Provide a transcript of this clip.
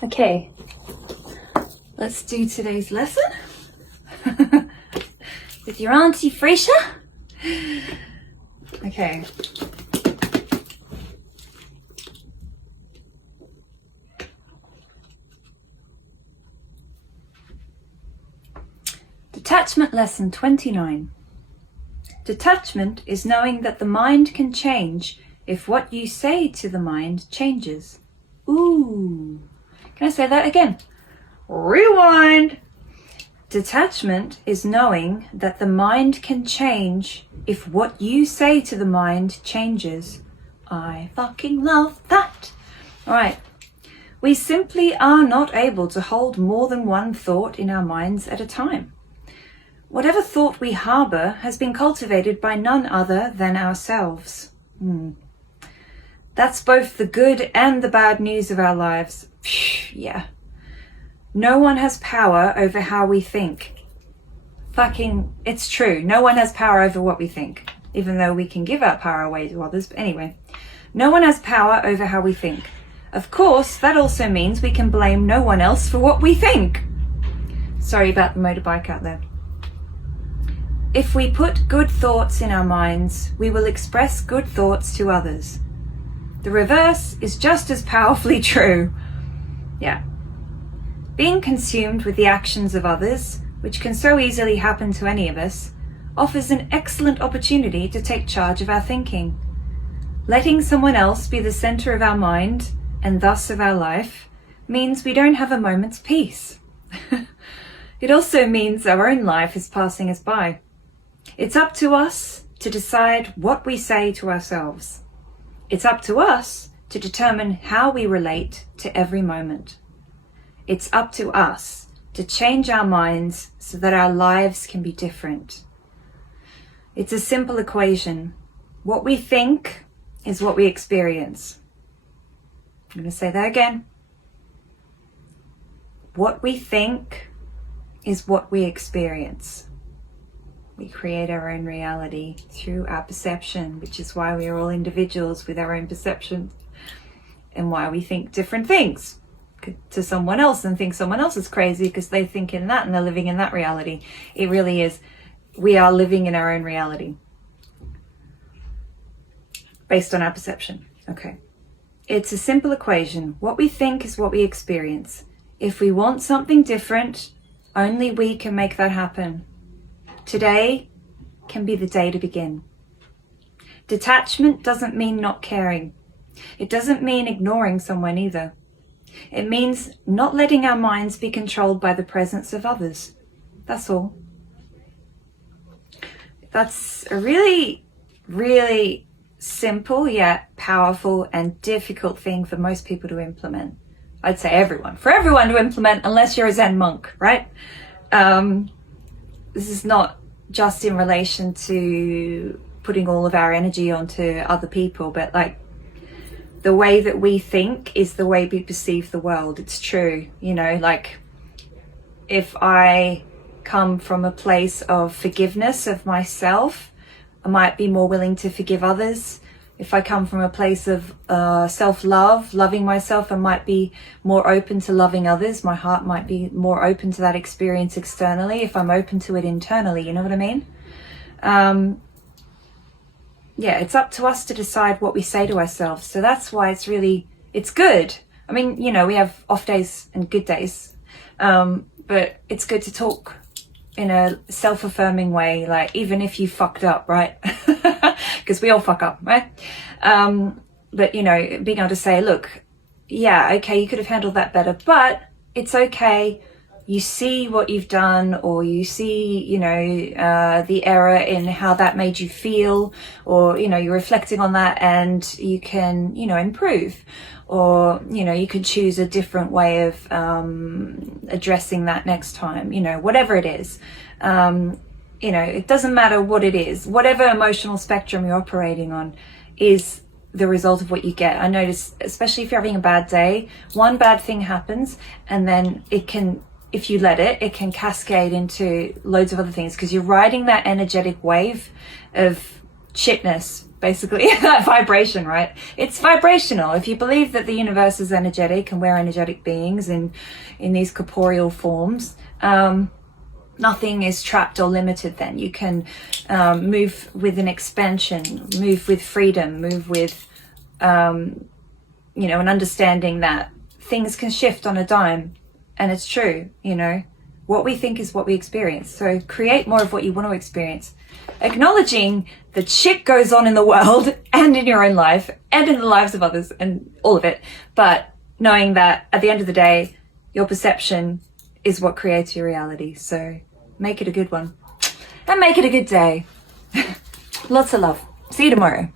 Okay, let's do today's lesson with your Auntie Freisha. Okay. Detachment lesson 29. Detachment is knowing that the mind can change if what you say to the mind changes. Ooh. Can I say that again? Rewind. Detachment is knowing that the mind can change if what you say to the mind changes. I fucking love that. All right. We simply are not able to hold more than one thought in our minds at a time. Whatever thought we harbor has been cultivated by none other than ourselves. That's both the good and the bad news of our lives. Yeah. No one has power over how we think. It's true. No one has power over what we think, even though we can give our power away to others. But anyway, no one has power over how we think. Of course, that also means we can blame no one else for what we think. Sorry about the motorbike out there. If we put good thoughts in our minds, we will express good thoughts to others. The reverse is just as powerfully true. Yeah. Being consumed with the actions of others, which can so easily happen to any of us, offers an excellent opportunity to take charge of our thinking. Letting someone else be the center of our mind, and thus of our life, means we don't have a moment's peace. It also means our own life is passing us by. It's up to us to decide what we say to ourselves. It's up to us to determine how we relate to every moment. It's up to us to change our minds so that our lives can be different. It's a simple equation. What we think is what we experience. I'm going to say that again. What we think is what we experience. We create our own reality through our perception, which is why we are all individuals with our own perceptions and why we think different things to someone else and think someone else is crazy because they think in that and they're living in that reality. It really is. We are living in our own reality based on our perception. Okay. It's a simple equation. What we think is what we experience. If we want something different, only we can make that happen. Today can be the day to begin. Detachment doesn't mean not caring. It doesn't mean ignoring someone either. It means not letting our minds be controlled by the presence of others. That's all. That's a really, really simple yet powerful and difficult thing for most people to implement. I'd say for everyone to implement, unless you're a Zen monk, right? This is not just in relation to putting all of our energy onto other people, but like the way that we think is the way we perceive the world. It's true. You know, like if I come from a place of forgiveness of myself, I might be more willing to forgive others. If I come from a place of self-love, loving myself, I might be more open to loving others. My heart might be more open to that experience externally if I'm open to it internally. You know what I mean? Yeah, it's up to us to decide what we say to ourselves. So that's why it's good. I mean, you know, we have off days and good days, but it's good to talk in a self-affirming way, like even if you fucked up, right? Because we all fuck up, right? But you know, being able to say, look, yeah, okay, you could have handled that better, but it's okay. You see what you've done, or you see, you know, the error in how that made you feel, or, you know, you're reflecting on that and you can, you know, improve, or, you know, you could choose a different way of addressing that next time, you know, whatever it is. You know, it doesn't matter what it is. Whatever emotional spectrum you're operating on is the result of what you get. I notice, especially if you're having a bad day, one bad thing happens and then it can, if you let it can cascade into loads of other things because you're riding that energetic wave of shitness, basically. That vibration, right? It's vibrational. If you believe that the universe is energetic and we're energetic beings in these corporeal forms, nothing is trapped or limited then. You can move with an expansion, move with freedom, move with, you know, an understanding that things can shift on a dime. And it's true, you know. What we think is what we experience. So create more of what you want to experience. Acknowledging that shit goes on in the world and in your own life and in the lives of others and all of it. But knowing that at the end of the day, your perception is what creates your reality. So make it a good one and make it a good day. Lots of love. See you tomorrow.